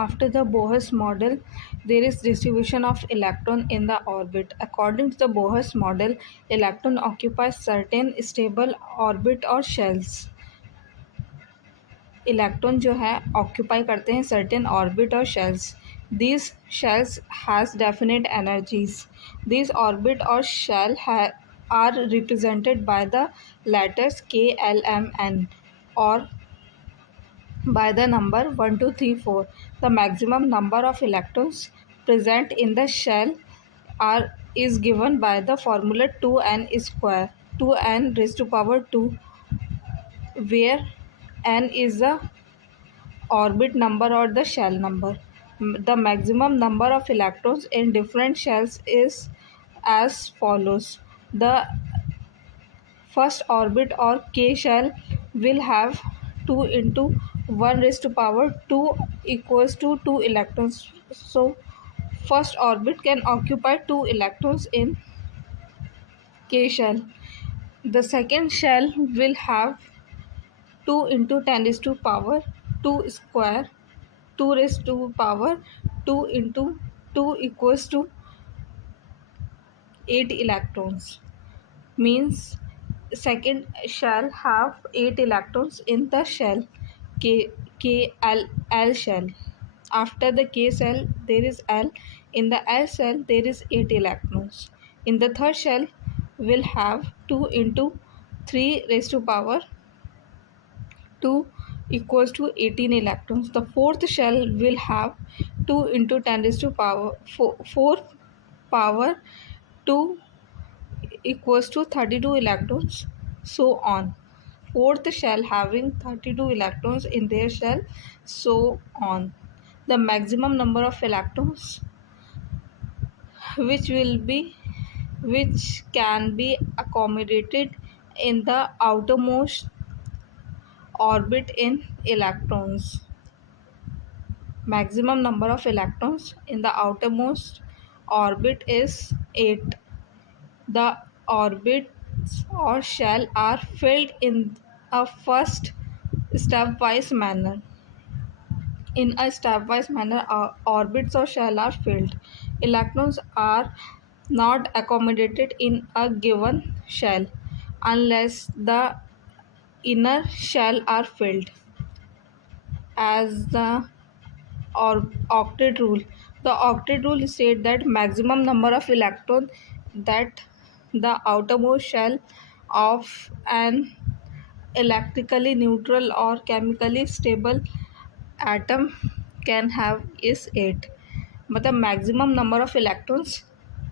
After the Bohr model, there is distribution of electron in the orbit. According to the Bohr model, electron occupies certain stable orbit or shells. Electron जो है occupy करते हैं certain orbit और shells. These shells has definite energies. These orbit or shell are represented by the letters K, L, M, N or by the number 1, 2, 3, 4. The maximum number of electrons present in the shell is given by the formula 2n square, 2n raised to power 2, where n is the orbit number or the shell number. The maximum number of electrons in different shells is as follows. The first orbit or K shell will have 2 into 1 raised to power 2 equals to 2 electrons. So first orbit can occupy 2 electrons in K shell. The second shell will have 2 into 10 raised to power 2 square, 2 raised to power 2 into 2 equals to 8 electrons. Means second shell have 8 electrons in the shell L shell. After the K shell there is L. In the L shell there is 8 electrons. In the third shell will have 2 into 3 raised to power 2 equals to 18 electrons. The fourth shell will have 2 into 10 raised to power 4 power 2 equals to 32 electrons, so on. Fourth shell having 32 electrons in their shell, so on. The maximum number of electrons which can be accommodated in the outermost orbit in electrons. Maximum number of electrons in the outermost orbit is 8. The orbits or shell are filled in a first stepwise manner. In a stepwise manner, orbits or shell are filled. Electrons are not accommodated in a given shell unless the inner shell are filled. As the octet rule. The octet rule states that maximum number of electrons that the outermost shell of an electrically neutral or chemically stable atom can have is 8. But the maximum number of electrons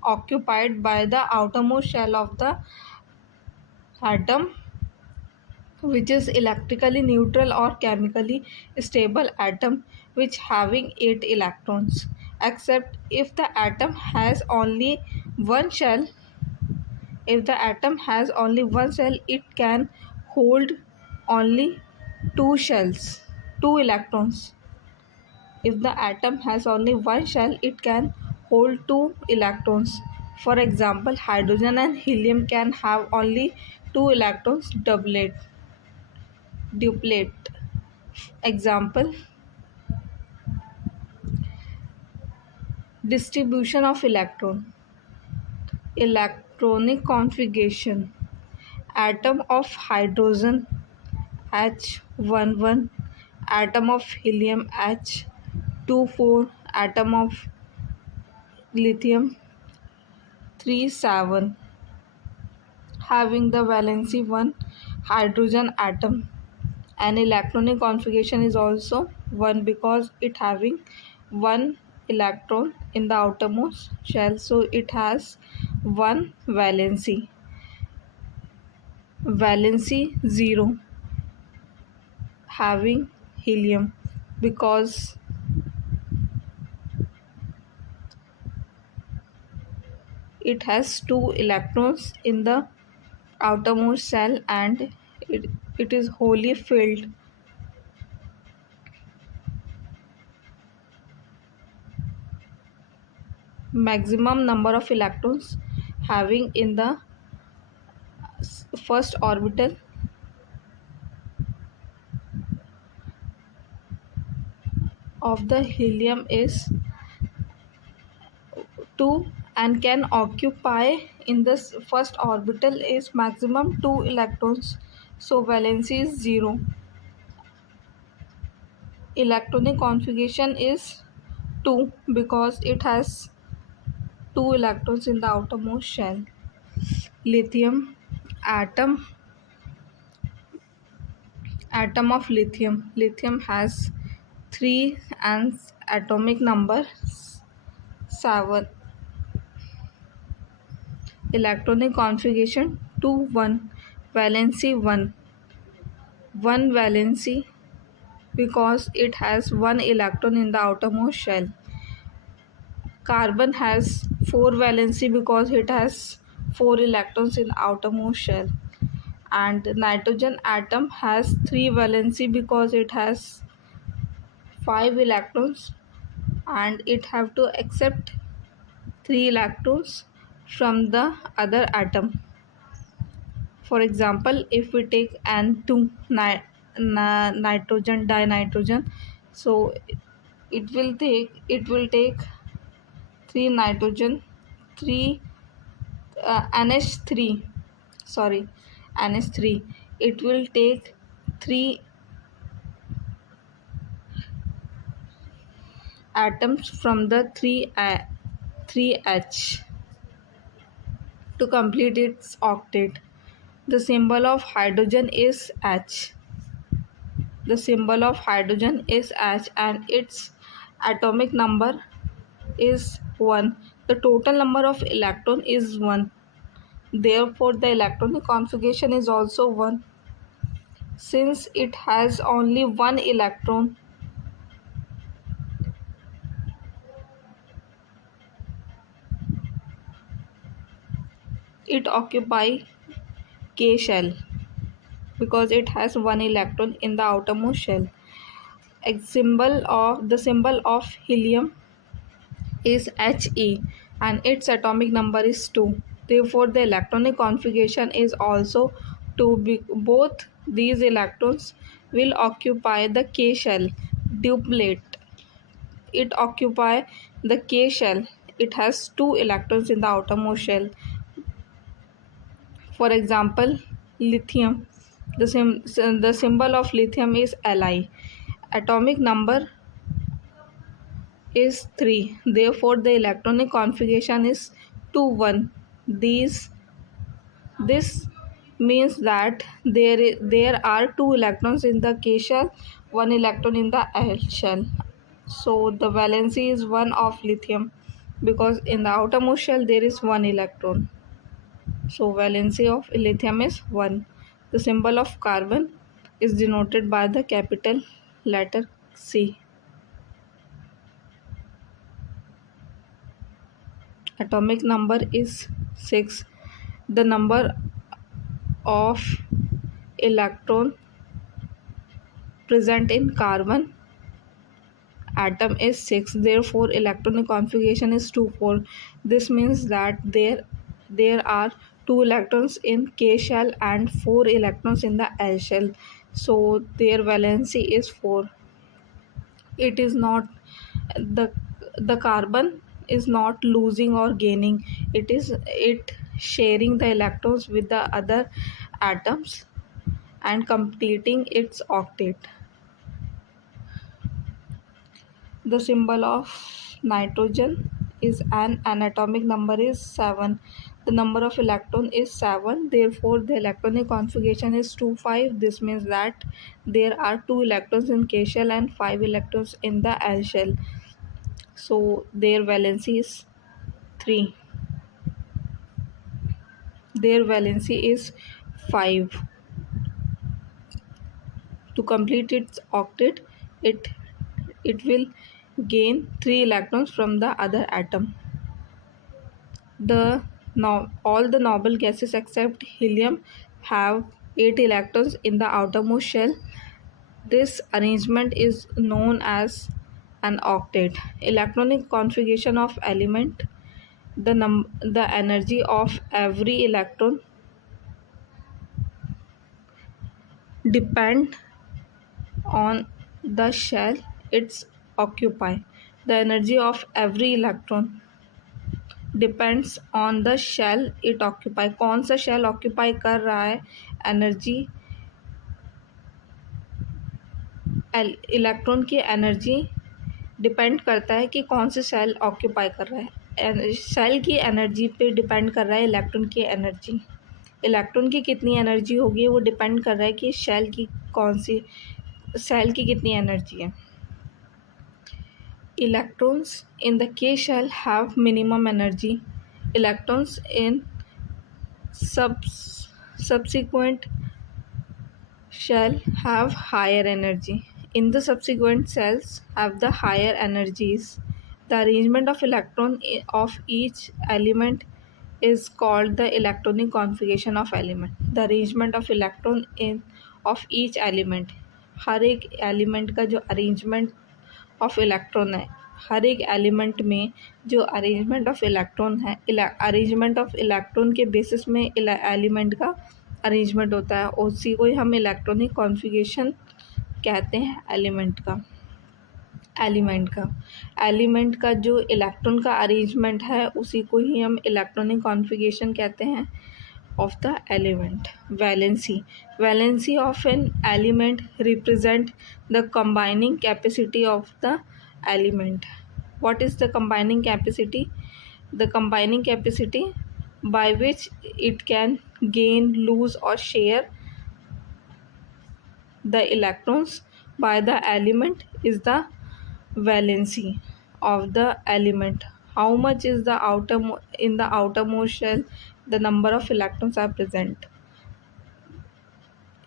occupied by the outermost shell of the atom, which is electrically neutral or chemically stable atom, which having 8 electrons, except if the atom has only one shell. If the atom has only one shell, it can hold only two shells, 2 electrons. If the atom has only one shell, it can hold 2 electrons. For example, hydrogen and helium can have only 2 electrons, duplet. Example, distribution of electron, electronic configuration, atom of hydrogen H11, atom of helium H24, atom of lithium 37, having the valency 1 hydrogen atom. And electronic configuration is also 1 because it having 1 electron in the outermost shell, so it has 1 valency. Valency 0 having helium because it has 2 electrons in the outermost shell and it is wholly filled. Maximum number of electrons having in the first orbital of the helium is 2 and can occupy in the first orbital is maximum 2 electrons, so valency is 0. Electronic configuration is 2 because it has 2 electrons in the outermost shell. Lithium atom atom of lithium. Lithium has 3 and atomic number 7. Electronic configuration 2 1. Valency 1. 1 valency because it has 1 electron in the outermost shell. Carbon has 4 valency because it has 4 electrons in outermost shell. And nitrogen atom has 3 valency because it has 5 electrons and it have to accept 3 electrons from the other atom. For example, if we take N2 nitrogen dinitrogen, so it will take 3 nitrogen, 3 NH3, sorry, NH3. It will take 3 atoms from the 3H to complete its octet. The symbol of hydrogen is H. The symbol of hydrogen is H and its atomic number is 1. The total number of electron is 1. Therefore, the electronic configuration is also 1. Since it has only 1 electron, it occupies K shell because it has 1 electron in the outermost shell. The symbol of helium is He and its atomic number is 2. Therefore, the electronic configuration is also 2. Both these electrons will occupy the K shell duplet. It occupies the K shell. It has 2 electrons in the outermost shell. For example, lithium. The symbol of lithium is Li. Atomic number is 3. Therefore, the electronic configuration is 2 1. This means that there are 2 electrons in the K shell, 1 electron in the L shell. So the valency is 1 of lithium because in the outermost shell there is 1 electron. So valency of lithium is 1. The symbol of carbon is denoted by the capital letter C. Atomic number is 6. The number of electron present in carbon atom is 6. Therefore, electronic configuration is 2 4. This means that there are 2 electrons in K shell and 4 electrons in the L shell. So their valency is 4. It is not the the carbon is not losing or gaining. It sharing the electrons with the other atoms and completing its octet. The symbol of nitrogen is an atomic number is 7. The number of electron is 7. Therefore, the electronic configuration is 2 5. This means that there are 2 electrons in K shell and 5 electrons in the L shell. So, their valency is 3. Their valency is 5. To complete its octet, it it will gain 3 electrons from the other atom. All the noble gases except helium have 8 electrons in the outermost shell. This arrangement is known as an octet. Electronic configuration of element. The energy of every electron depend on the shell. Its occupy. The energy of every electron depends on the shell it occupy. कौन सा shell occupy कर रहा है, energy electron की energy depend करता है कि कौन से सेल ऑक्यूपाई कर रहा है। सेल की एनर्जी पे डिपेंड कर रहा है इलेक्ट्रॉन की एनर्जी। इलेक्ट्रॉन की कितनी एनर्जी होगी वो डिपेंड कर रहा है कि सेल की कितनी एनर्जी है। इलेक्ट्रॉन्स इन द के shall have minimum energy. Electrons in subsequent shell have higher energy. In the subsequent cells have the higher energies. The arrangement of electron of each element is called the electronic configuration of element. The arrangement of electron in of each element, हर एक element का जो arrangement of electron है, हर एक element में जो arrangement of electron है, arrangement of electron के basis में एलिमेंट का अरेंजमेंट होता है, उसी को ही हम इलेक्ट्रॉनिक कॉन्फ़िगरेशन कहते हैं। एलिमेंट का जो इलेक्ट्रॉन का अरेंजमेंट है उसी को ही हम इलेक्ट्रॉनिक कॉन्फ़िगरेशन कहते हैं of the element. Valency of an element represent the combining capacity of the element. What is the combining capacity? The combining capacity by which it can gain, lose or share the electrons by the element is the valency of the element. How much is the in the outermost shell the number of electrons are present.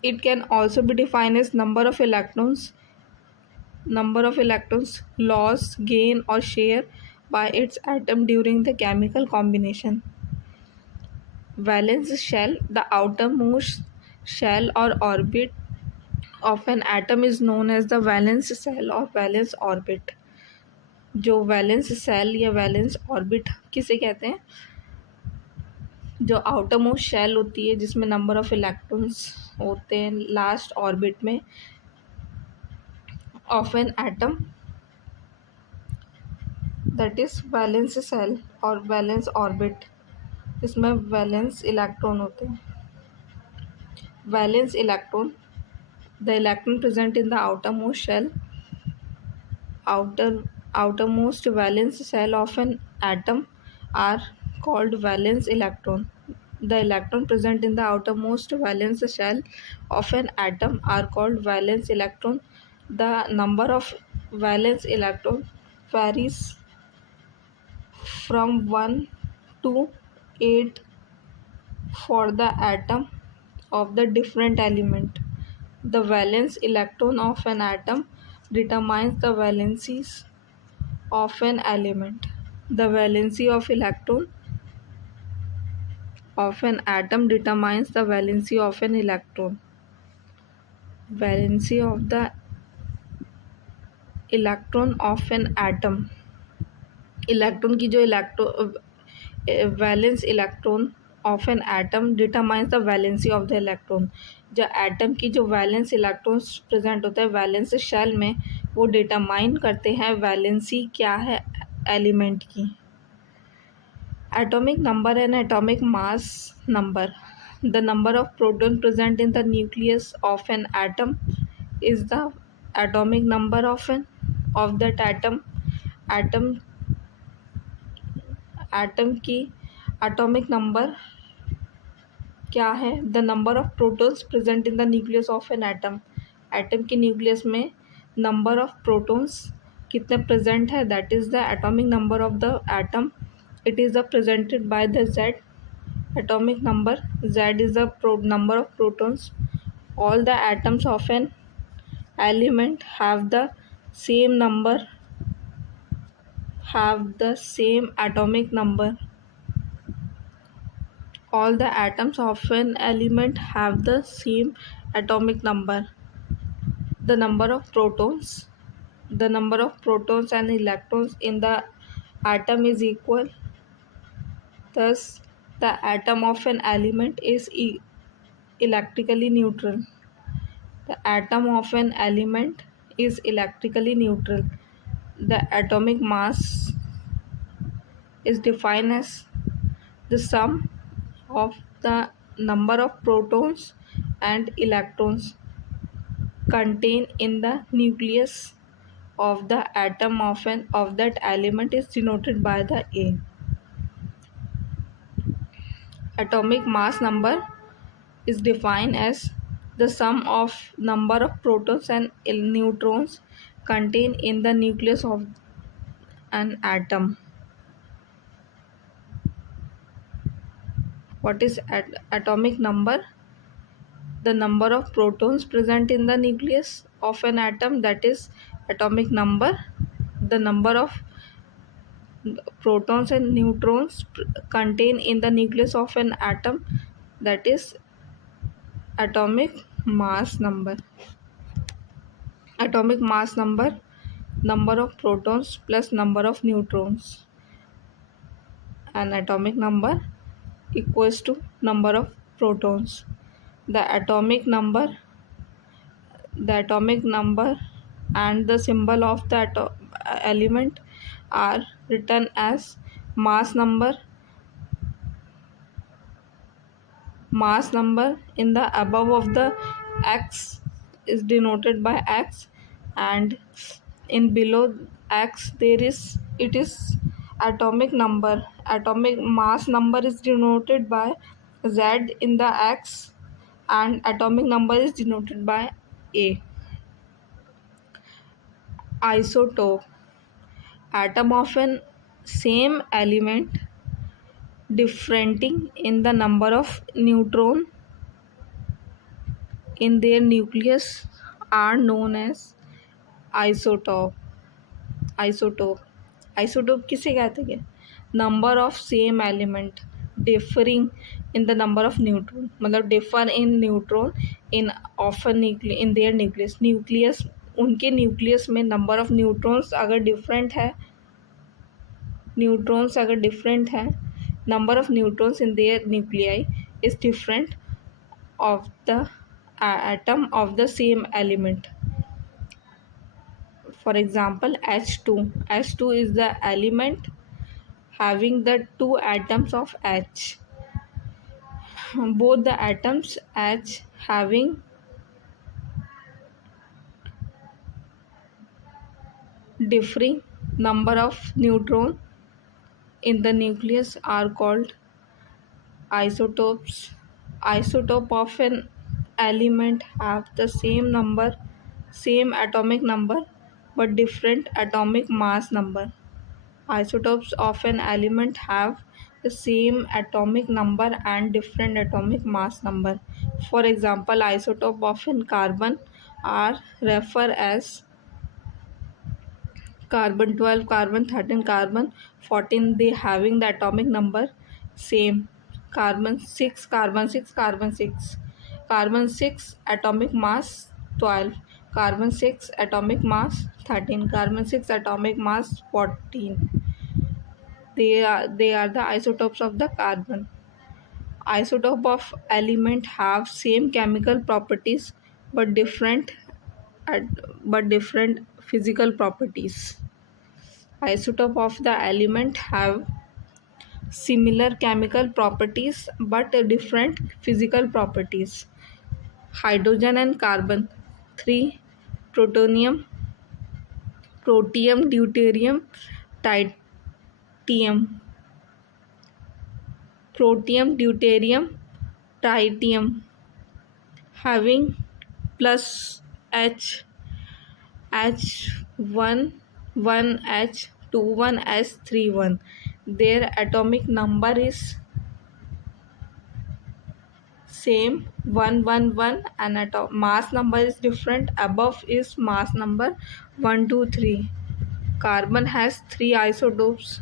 It can also be defined as number of electrons lost, gain or share by its atom during the chemical combination. Valence shell, the outermost shell or orbit of an atom is known as the valence shell or valence orbit. जो valence shell या valence orbit किसे कहते हैं? जो outer most shell होती है जिसमें number of electrons होते हैं लास्ट ऑर्बिट में of an atom, that is valence shell और वैलेंस ऑर्बिट, इसमें वैलेंस इलेक्ट्रॉन होते हैं। Valence electron, the electron present in the outermost shell, outermost valence shell of an atom are called valence electron. The electron present in the outermost valence shell of an atom are called valence electron. The number of valence electron varies from 1 to 8 for the atom of the different element. The valence electron of an atom determines the valencies of an element. The valency of electron of an atom determines the valency of an electron. Valency of the electron of an atom. Electron की जो valence electron of an atom determines the valency of the electron. जो atom की जो valence electrons present होता है valence shell में, वो determine करते हैं वैलेंसी क्या है एलिमेंट की. Atomic number and atomic mass number. The number of proton present in the nucleus of an atom is the atomic number of that atom. Atom की एटॉमिक नंबर क्या है? The number of protons present in the nucleus of an atom. Atom के nucleus में number of protons कितने present है, that is the atomic number of the atom. It is the presented by the Z. atomic number z is the number of protons. All the atoms of an element have the same atomic number. All the atoms of an element have the same atomic number. The number of protons and electrons in the atom is equal. Thus the atom of an element is electrically neutral. The atom of an element is electrically neutral. The atomic mass is defined as the sum of the number of protons and electrons contained in the nucleus of the atom of that element is denoted by the A. Atomic mass number is defined as the sum of number of protons and neutrons contained in the nucleus of an atom. What is atomic number? The number of protons present in the nucleus of an atom, that is atomic number. The number of protons and neutrons contained in the nucleus of an atom, that is atomic mass number. Atomic mass number, number of protons plus number of neutrons, and atomic number equals to number of protons. The atomic number, and the symbol of the element are written as mass number. Mass number in the above of the x is denoted by x, and in below x it is atomic number. Atomic mass number is denoted by z in the x, and atomic number is denoted by A. Isotope, atom of an same element differing in the number of neutron in their nucleus are known as isotope. Isotope किसे कहते हैं? Number of same element differing in the number of neutron, मतलब differ in neutron in in their nucleus. उनके nucleus में number of neutrons अगर different है, number of neutrons in their nuclei is different of the atom of the same element. For example, H2. H2 is the element having the two atoms of H. Both the atoms H having differing number of neutrons in the nucleus are called isotopes. Isotope of an element have the same atomic number, but different atomic mass number. Isotopes of an element have the same atomic number and different atomic mass number. For example, isotope of an carbon are referred as carbon 12, carbon 13, carbon 14. They having the atomic number same. Carbon 6, carbon 6, carbon 6. Carbon 6 atomic mass 12. Carbon 6 atomic mass 13. Carbon 6 atomic mass 14. They are the isotopes of the carbon. Isotope of element have same chemical properties but different physical properties. Isotope of the element have similar chemical properties but different physical properties. Hydrogen and carbon 3, plutonium, protium, deuterium, tritium. Protium, deuterium, tritium having plus H, H1 1H 21 S31. Their atomic number is same 111, and mass number is different. Above is mass number 1 2 3. Carbon has 3 isotopes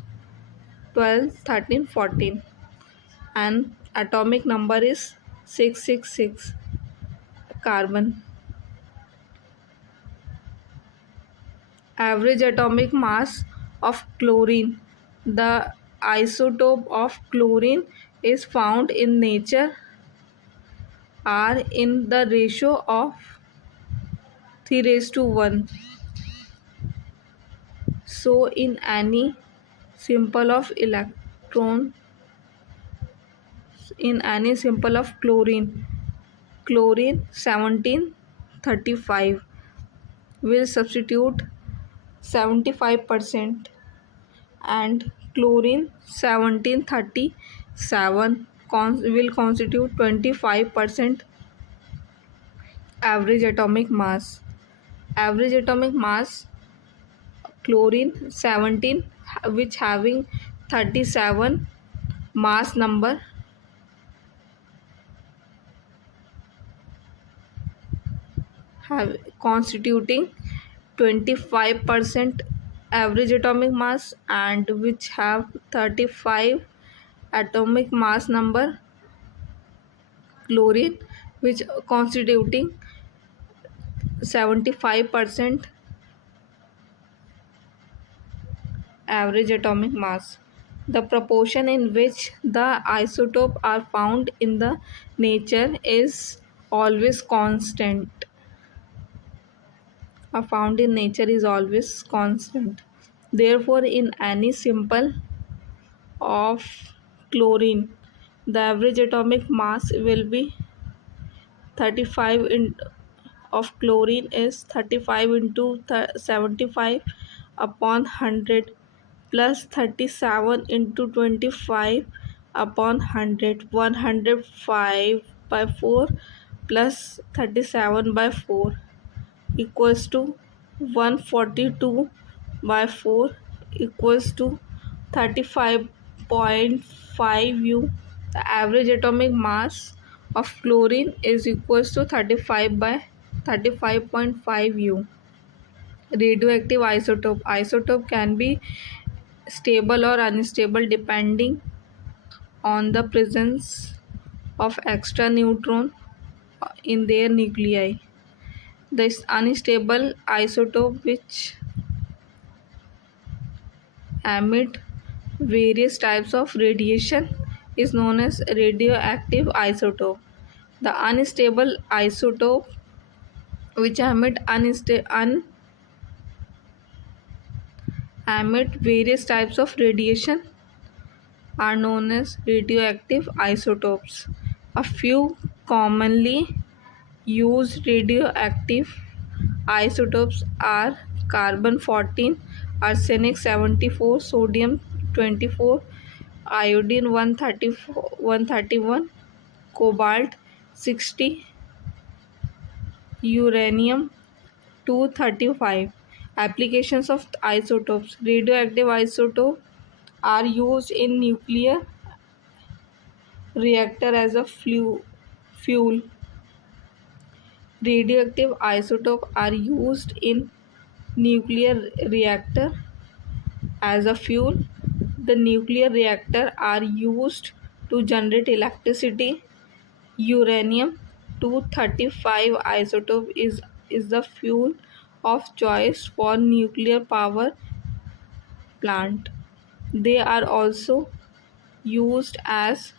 12, 13, 14, and atomic number is 666. Carbon. Average atomic mass of chlorine. The isotope of chlorine is found in nature are in the ratio of 3 raised to 1. So in any symbol of electron, in any symbol of chlorine, chlorine 1735 will substitute 75%, and chlorine 1737 will constitute 25% average atomic mass. Average atomic mass, chlorine 17, which having 37 mass number, have constituting 25% average atomic mass, and which have 35 atomic mass number, chlorine, which constituting 75% average atomic mass. The proportion in which the isotope are found in the nature is always constant. Are found in nature is always constant. Therefore, in any symbol of chlorine, the average atomic mass will be 35 in, of chlorine is 35 into 75 upon 100 plus 37 into 25 upon 100, 105 by 4 plus 37 by 4 equals to 142 by 4 equals to 35.5 U. The average atomic mass of chlorine is equals to 35 by 35.5 U. Radioactive isotope. Isotope can be stable or unstable depending on the presence of extra neutron in their nuclei. This unstable isotope which emit various types of radiation is known as radioactive isotope. The unstable isotope which emit various types of radiation are known as radioactive isotopes. A few commonly used radioactive isotopes are carbon 14, arsenic 74, sodium 24, iodine 131, cobalt 60, uranium 235. Applications of isotopes. Radioactive isotopes are used in nuclear reactor as a fuel. Radioactive isotopes are used in nuclear reactor as a fuel. The nuclear reactor are used to generate electricity. Uranium 235 isotope is the fuel of choice for nuclear power plant. They are also used as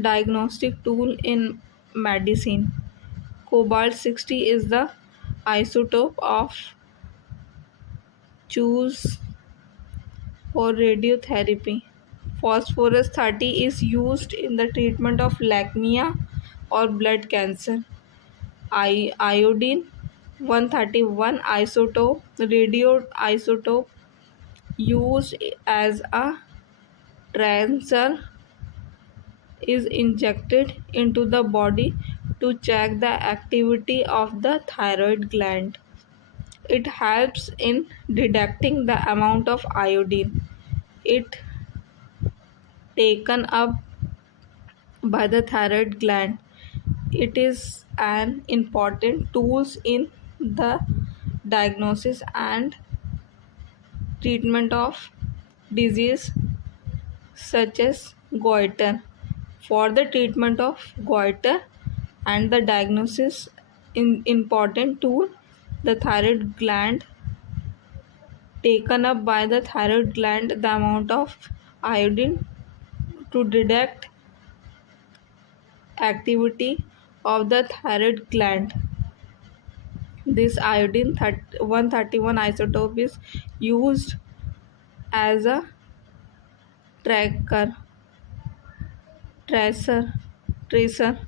diagnostic tool in medicine. Cobalt 60 is the isotope of choose for radiotherapy. Phosphorus 30 is used in the treatment of leukemia or blood cancer. Iodine 131 isotope, radioisotope, used as a tracer, is injected into the body to check the activity of the thyroid gland. It helps in detecting the amount of iodine it taken up by the thyroid gland. It is an important tool in the diagnosis and treatment of disease such as goiter. For the treatment of goiter and the diagnosis important tool, the thyroid gland taken up by the thyroid gland the amount of iodine to detect activity of the thyroid gland. This iodine 131 isotope is used as a tracker, tracer, tracer.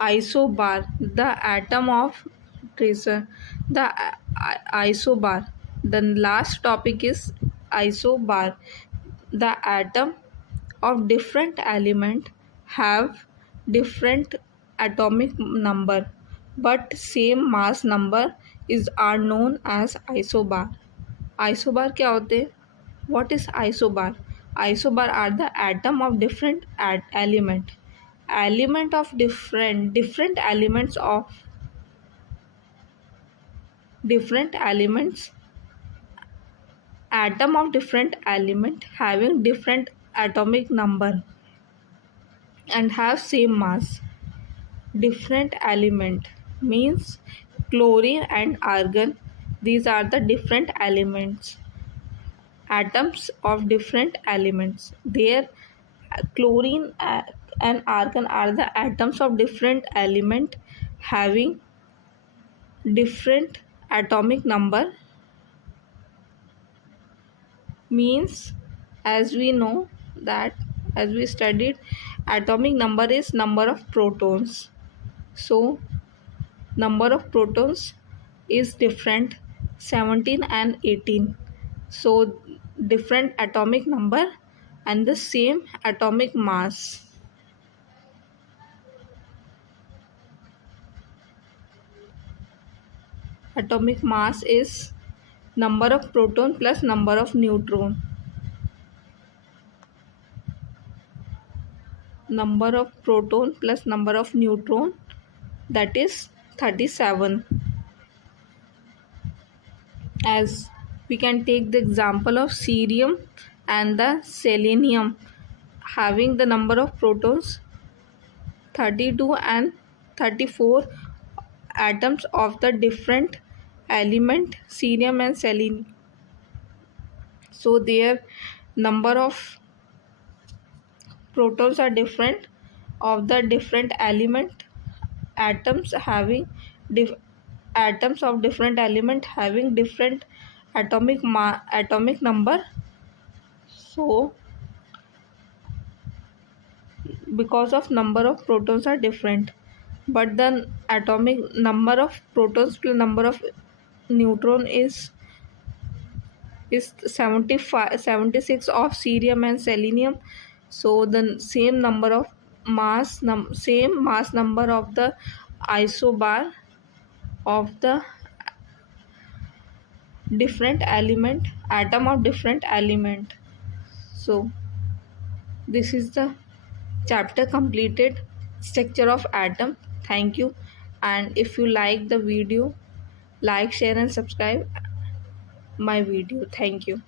Isobar, the atom of tracer, the isobar. The last topic is isobar. The atom of different element have different atomic number but same mass number is are known as isobar. Isobar क्या होते हैं? What is isobar? Isobar are the atom of different element of different elements of different elements atom of different element having different atomic number and have same mass. Different element means chlorine and argon. These are the different elements, atoms of different elements. Their chlorine and argon are the atoms of different element having different atomic number. Means, as we know that, as we studied, atomic number is number of protons. So number of protons is different, 17 and 18. So different atomic number and the same atomic mass. Atomic mass is number of proton plus number of neutron. Number of proton plus number of neutron, that is 37. As we can take the example of cerium and the selenium having the number of protons 32 and 34 atoms of the different element cerium and selenium. So their number of protons are different of the different element atoms having atoms of different element having different atomic number. So because of number of protons are different but the atomic number of protons plus number of neutron is 76 of cerium and selenium. So the same number of same mass number of the isobar of the different element atom of different element. So this is the chapter completed, structure of atom. Thank you, and if you like the video, like, share and subscribe my video. Thank you.